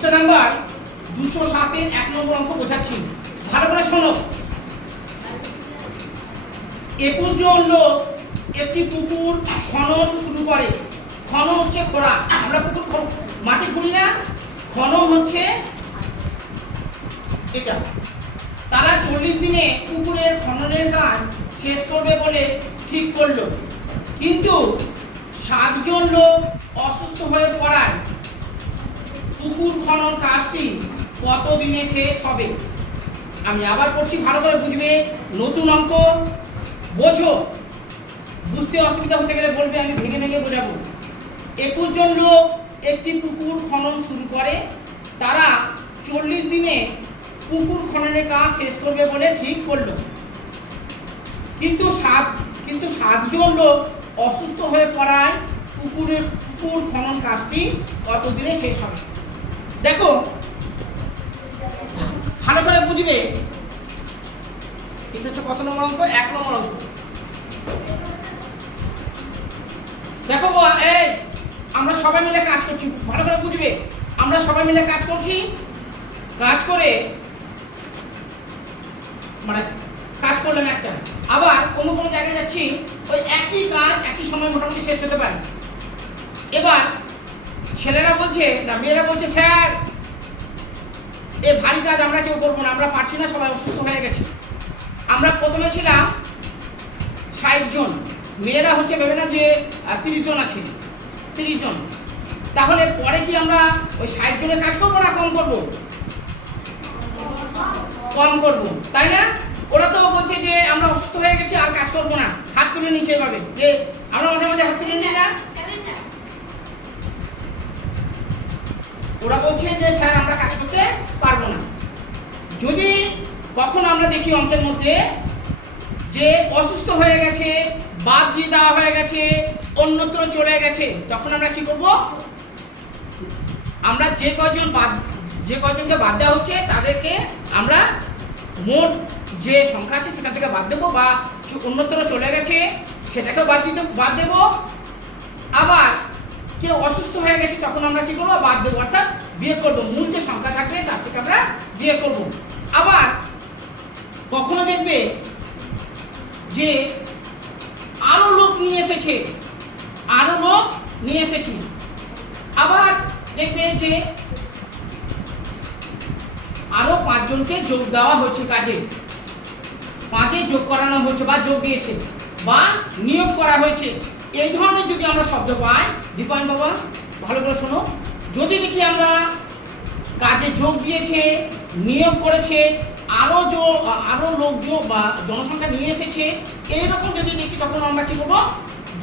পৃষ্ঠা নাম্বার 207 1 নম্বর অঙ্ক বোঝাচ্ছি, ভালো করে শোনো। 21 জন লোক একটি পুকুর খনন শুরু করে। খনন হচ্ছে খোঁড়া, আমরা পুকুর মাটি খুঁড়ি না, খনন হচ্ছে এটা। তারা 40 দিনে পুকুরের খননের কাজ শেষ করবে বলে ঠিক করলো, কিন্তু 7 জন লোক অসুস্থ হয়ে পড়ায় পুকুর খনন কাজটি কত দিনে শেষ হবে? আমি আবার পড়ছি, ভালো করে বুঝবে, নতুন অঙ্ক, বোঝো। বুঝতে অসুবিধা হতে গেলে বলবে, আমি ভেঙে ভেঙে বোঝাবো। 21 জন লোক একটি পুকুর খনন শুরু করে। তারা 40 দিনে পুকুর খননের কাজ শেষ করবে বলে ঠিক করলো, কিন্তু 7 জন লোক অসুস্থ হয়ে পড়ায় পুকুর খনন কাজটি কত দিনে শেষ হবে? দেখো ভালো করে বুঝবে, এটা হচ্ছে কত নম্বর অঙ্ক? 1 নম্বর অঙ্ক। দেখো এই আমরা সবাই মিলে কাজ করছি, ভালো করে বুঝবে। আমরা সবাই মিলে কাজ করছি, কাজ করে মানে কাজ করলাম একটা, আবার কোনো কোনো জায়গায় যাচ্ছি, ওই একই কাজ একই সময় মোটামুটি শেষ হতে পারে। এবার ছেলেরা বলছে না মেয়েরা বলছে, স্যার এই ভারী কাজ আমরা কেউ করবো না, আমরা পারছি না, সবাই অসুস্থ হয়ে গেছে। আমরা প্রথমে ছিলাম 60 জন, মেয়েরা হচ্ছে ভেবে না যে 30 জন আছে, 30 জন। তাহলে পরে কি আমরা ওই 60 জনের কাজ করবো না কম করবো? কম করবো, তাই না? ওরা তো বলছে যে আমরা অসুস্থ হয়ে গেছি আর কাজ করবো না, হাত তুলে নিচে এভাবে, যে আমরা মাঝে মাঝে হাত তুলে নিই না। ওরা বলছে যে স্যার আমরা কাজ করতে পারবো না। যদি কখনো আমরা দেখি অঙ্কের মধ্যে যে অসুস্থ হয়ে গেছে, বাদ দিয়ে দেওয়া হয়ে গেছে, অন্যত্র চলে গেছে, তখন আমরা কি করব? আমরা যে কয়জনকে বাদ দেওয়া হচ্ছে তাদেরকে আমরা মোট যে সংখ্যা আছে সেখান থেকে বাদ দেবো, বা অন্যত্র চলে গেছে সেটাকেও বাদ দেবো। আবার কেউ অসুস্থ হয়ে গেছে তখন আমরা কি করবো? বাদ দেবো, অর্থাৎ বিয়োগ করবো। মূল যে সংখ্যা থাকবে তার থেকে আমরা বিয়োগ করবো। আবার কখনো দেখবে যে আরো লোক নিয়ে এসেছে, আবার দেখবে যে আরো 5 জনকে যোগ দেওয়া হয়েছে কাজে, 5-এ যোগ করানো হয়েছে বা যোগ দিয়েছে বা নিয়োগ করা হয়েছে। এই ধরনের যদি আমরা শব্দ পাই, দীপায়ন বাবা ভালো করে শোনো, যদি দেখি আমরা কাজে যোগ দিয়েছে, নিয়োগ করেছে, আরো লোক বা জনসংখ্যা নিয়ে এসেছে, এইরকম যদি দেখি তখন আমরা কি করবো?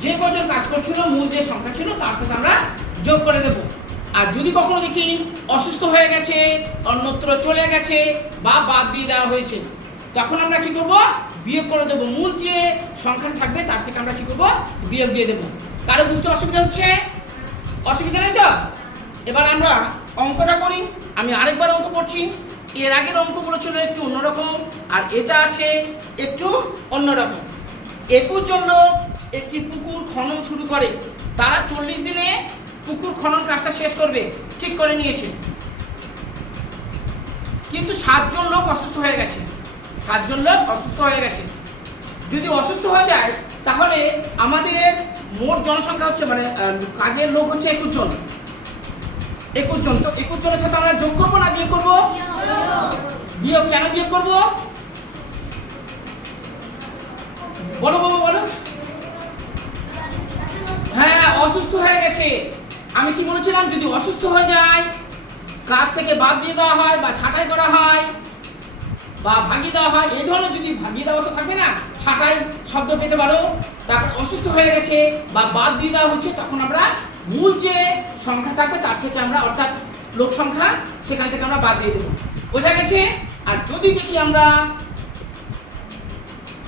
যে কজন কাজ করছিল মূল যে সংখ্যা ছিল তার সাথে আমরা যোগ করে দেব। আর যদি কখনো দেখি অসুস্থ হয়ে গেছে, অন্যত্র চলে গেছে বা বাদ দিয়ে দেওয়া হয়েছে, তখন আমরা কি করব? বিয়োগ করে দেবো। মূল যে সংখ্যা থাকবে তার থেকে আমরা কি করব? বিয়োগ দিয়ে দেবো। কারো বুঝতে অসুবিধা হচ্ছে? অসুবিধা নেই তো? এবার আমরা অঙ্কটা করি। আমি আরেকবার অঙ্ক পড়ছি। এর আগের অঙ্কগুলো ছিল একটু অন্যরকম, আর এটা আছে একটু অন্যরকম। 21 জন লোক একটি পুকুর খনন শুরু করে। তারা 40 দিনে পুকুর খনন কাজটা শেষ করবে ঠিক করে নিয়েছে, কিন্তু 7 জন লোক অসুস্থ হয়ে গেছে। 7 জন লোক অসুস্থ হয়ে গেছে। যদি অসুস্থ হয়ে যায় তাহলে আমাদের মোট জনসংখ্যা হচ্ছে, মানে কাজের লোক হচ্ছে 21 জন। 21 জন, তো 21 জনের সাথে আমরা যোগ করবো না বিয়োগ করবো? বিয়োগ। কেন বিয়োগ করবো বলো বাবা, বলো। হ্যাঁ, অসুস্থ হয়ে গেছে। আমি কি বলেছিলাম? যদি অসুস্থ হয়ে যায়, কাজ থেকে বাদ দিয়ে দেওয়া হয় বা ছাঁটাই করা হয় বা ভাগিয়ে দেওয়া হয়, এই ধরনের যদি ভাগিয়ে দেওয়া তো থাকবে না, ছাঁটাই শব্দ পেতে পারো। তারপর অসুস্থ হয়ে গেছে বা বাদ দিয়ে দেওয়া হচ্ছে, তখন আমরা মূল যে সংখ্যা থাকবে তার থেকে আমরা, অর্থাৎ লোক সংখ্যা, সেখান থেকে আমরা বাদ দিয়ে দেবো। বোঝা গেছে? আর যদি দেখি আমরা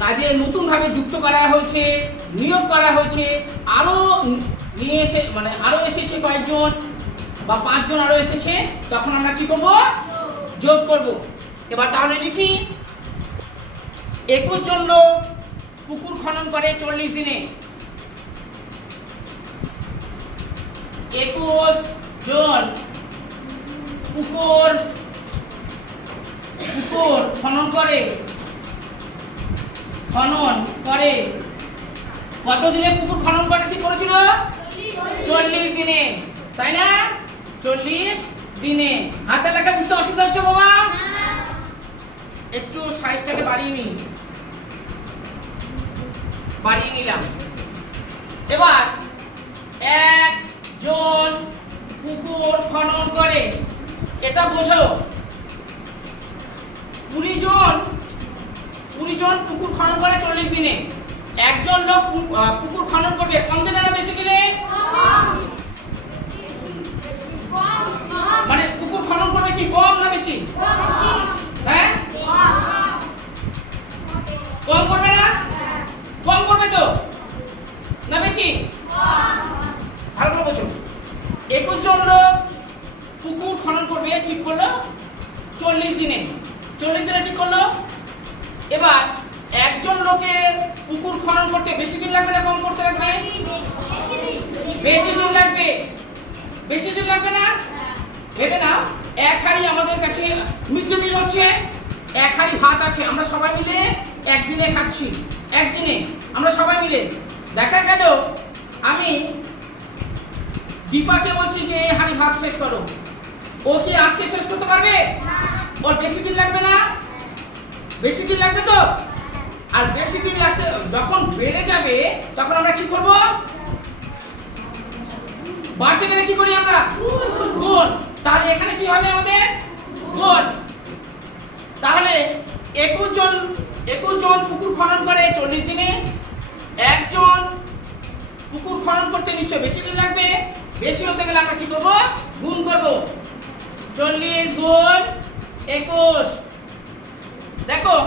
কাজে নতুনভাবে যুক্ত করা হয়েছে, নিয়োগ করা হয়েছে, আরো এসেছে কয়েকজন বা 5 জন আরো এসেছে, তখন আমরা কি করব? যোগ করব। এবার তাহলে লিখি, 21 জন লোক পুকুর খনন করে 40 দিনে। 21 জন পুকুর খনন করে কত দিনে পুকুর খনন করে ঠিক করেছিল? 40 দিনে, তাই না? 40 দিনে। হাতের লেখা বুঝতে অসুবিধা হচ্ছে বাবা? একটু সাইজটাকে বাড়িয়ে নিলাম। এবার একজন পুকুর খনন করে, এটা বোঝো। 20 জন পুকুর খনন করে 40 দিনে। একজন লোক পুকুর খনন করবে কম দিনে না বেশি দিনে? মানে পুকুর খনন করবে কি কম না বেশি? হ্যাঁ, কম করবে না? কম করবে তো না বেশি? ভালো করে বোঝো। 21 জন লোক পুকুর খনন করবে ঠিক করলো 40 দিনে। 40 দিনে ঠিক করলো। এবার একজন লোকের পুকুর খনন করতে বেশি দিন লাগবে না কম করতে লাগবে? বেশি দিন লাগবে। বেশি দিন লাগবে না? ভেবে নাও, এক হাঁড়ি আমাদের কাছে মিড ডে মিল হচ্ছে, এক হাঁড়ি ভাত আছে, আমরা সবাই মিলে একদিনে খাচ্ছি। একদিনে আমরা সবাই মিলে, দেখা গেল আমি দীপাকে বলছি যে এই হাঁড়ি ভাত শেষ করো, ও কি আজকে শেষ করতে পারবে? ওর বেশি দিন লাগবে না? বেশি দিন লাগবে তো। আর বেশি দিন লাগতে যখন বেড়ে যাবে তখন আমরা কি করব? বাড়তে গেলে কি করি আমরা? গুণ। তাহলে এখানে কি হবে আমাদের? গুণ। তাহলে 21 জন পুকুর খনন করে 40 দিনে। একজন পুকুর খনন করতে নিশ্চয় বেশি দিন লাগবে। বেশি হতে গেলে আমরা কি করব? গুণ করব। 40 গুণ 21। দেখো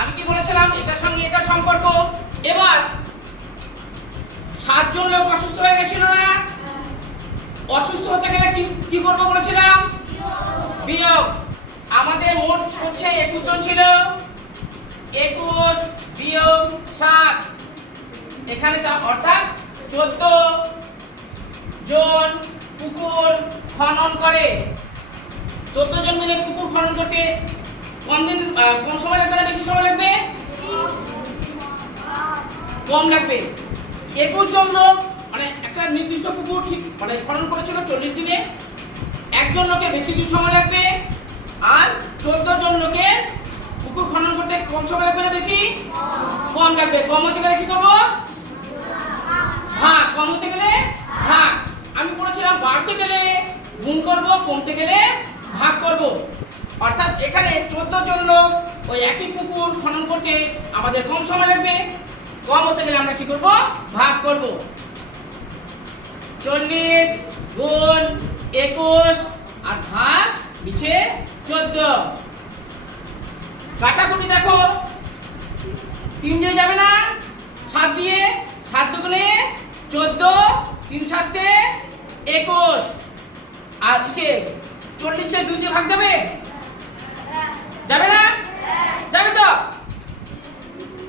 আমি কি বলেছিলাম, এটার সঙ্গে এটার সম্পর্ক। এবার 7 জন লোক অসুস্থ হয়ে গেছিল না? অসুস্থ হতে গেলে কি করব বলেছিলাম? বিয়োগ। আমাদের মোট হচ্ছে 21 জন ছিল, 21 বিয়োগ 7, এখানে অর্থাৎ 14 জন পুকুর খনন করে। 14 জন মিলে পুকুর খনন করতে কম সময় লাগবে না বেশি সময় লাগবে? কম লাগবে। 21 জন লোক মানে একটা নির্দিষ্ট পুকুর ঠিক মানে খনন করেছিল 40 দিনে। একজন লোকের বেশি দিন সময় লাগবে, আর 14 জন লোকের পুকুর খনন করতে কম সময় লাগবে না বেশি? কম লাগবে। কম হতে গেলে কি করব? ভাগ। কম হতে গেলে ভাগ। আমি বলেছিলাম বাড়তে গেলে গুণ করব, কমতে গেলে ভাগ করব। অর্থাৎ এখানে 14 জন লোক ওই একই পুকুর খনন করতে আমাদের কম সময় লাগবে, কম হতে গেলে আমরা কি করব? ভাগ করব। 40 গুণ 21 আর ভাগ নিচে 14। কাটাকুটি দেখো, 3 দিয়ে যাবে না? 7 দিয়ে, 7 দুগুণে 14, 3 7 21। আর নিচে 40 কে 2 দিয়ে ভাগ যাবে? যাবে না? যাবে তো।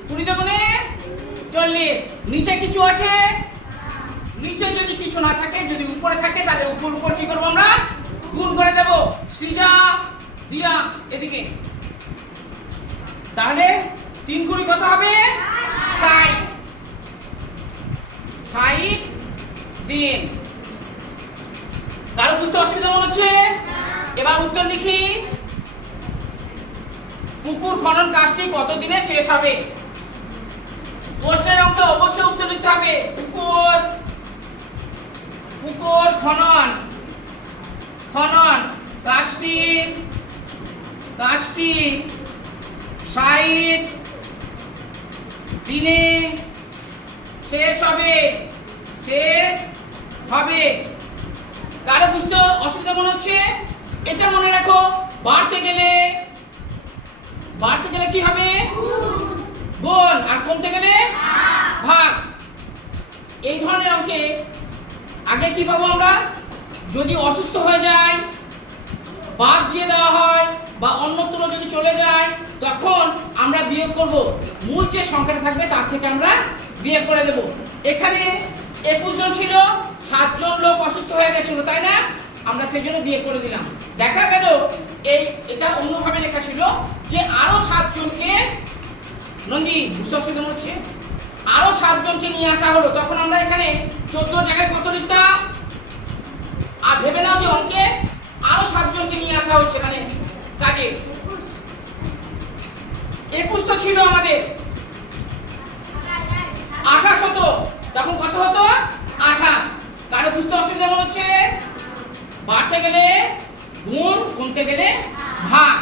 20 দুগুণে 40। নিচে কিছু আছে? নিচে যদি কিছু না থাকে, যদি উপরে থাকে, তাহলে উপর কি করব আমরা? গুণ করে দেব। সৃজা দিয়া এদিকে। তাহলে 3 গুণ কত হবে? 60। 60 দিন। কারো বুঝতে অসুবিধা মনে হচ্ছে? এবার উত্তর লিখি। পুকুর খনন কাজটি কত দিনে শেষ হবে? প্রশ্নের অঙ্কে অবশ্যই উত্তর লিখতে হবে। পুকুর খনন কাজটি 60 দিনে শেষ হবে। কারো বুঝতে অসুবিধা মনে হচ্ছে? এটা মনে রাখো, বাড়তে গেলে কি হবে? গুণ। আর কমতে গেলে ভাগ। এই ধরনের অঙ্কে আগে কি পাবো আমরা? যদি অসুস্থ হয়ে যায়, বাদ দিয়ে দেওয়া হয়, বা অন্যত্র যদি চলে যায়, তখন আমরা বিয়োগ করব। মূল যে সংখ্যাটা থাকবে তার থেকে আমরা বিয়োগ করে দেব। এখানে 21 জন ছিল, 7 জন লোক অসুস্থ হয়ে গেছিল, তাই না? আমরা সেই জন্য বিয়ে করে দিলাম। দেখা গেল এটা অন্যভাবে লেখা ছিল যে আরো 7 জনকে, নন্দী বুঝতে অসুবিধা হচ্ছে, আরো 7 জনকে নিয়ে আসা হলো। তখন আমরা এখানে 14 জায়গায় কত লিখতাম? আর ভেবে নাও যে অঙ্কে আরো 7 জনকে নিয়ে আসা হচ্ছে, মানে কাজে 21 তো ছিল আমাদের, 28 হতো, তখন কত হতো? 28। কারো বুঝতে অসুবিধা মনে হচ্ছে? বাড়তে গেলে গুণ, কমতে গেলে ভাগ।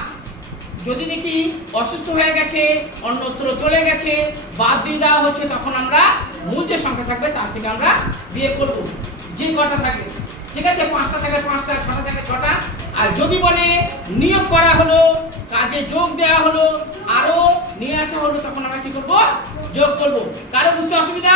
যদি দেখি অসুস্থ হয়ে গেছে, অন্যত্র চলে গেছে, বাদ দিয়ে দেওয়া হচ্ছে, তখন আমরা মূল যে সংখ্যা থাকবে তার থেকে আমরা বিয়ে করব, যে কটা থাকবে। ঠিক আছে, 5টা থাকে 5টা, 6টা থাকে 6টা। আর যদি বলে নিয়োগ করা হলো, কাজে যোগ দেওয়া হলো, আরো নিয়ে আসা হলো, তখন আমরা কি করব? যোগ করব। কারো বুঝতে অসুবিধা?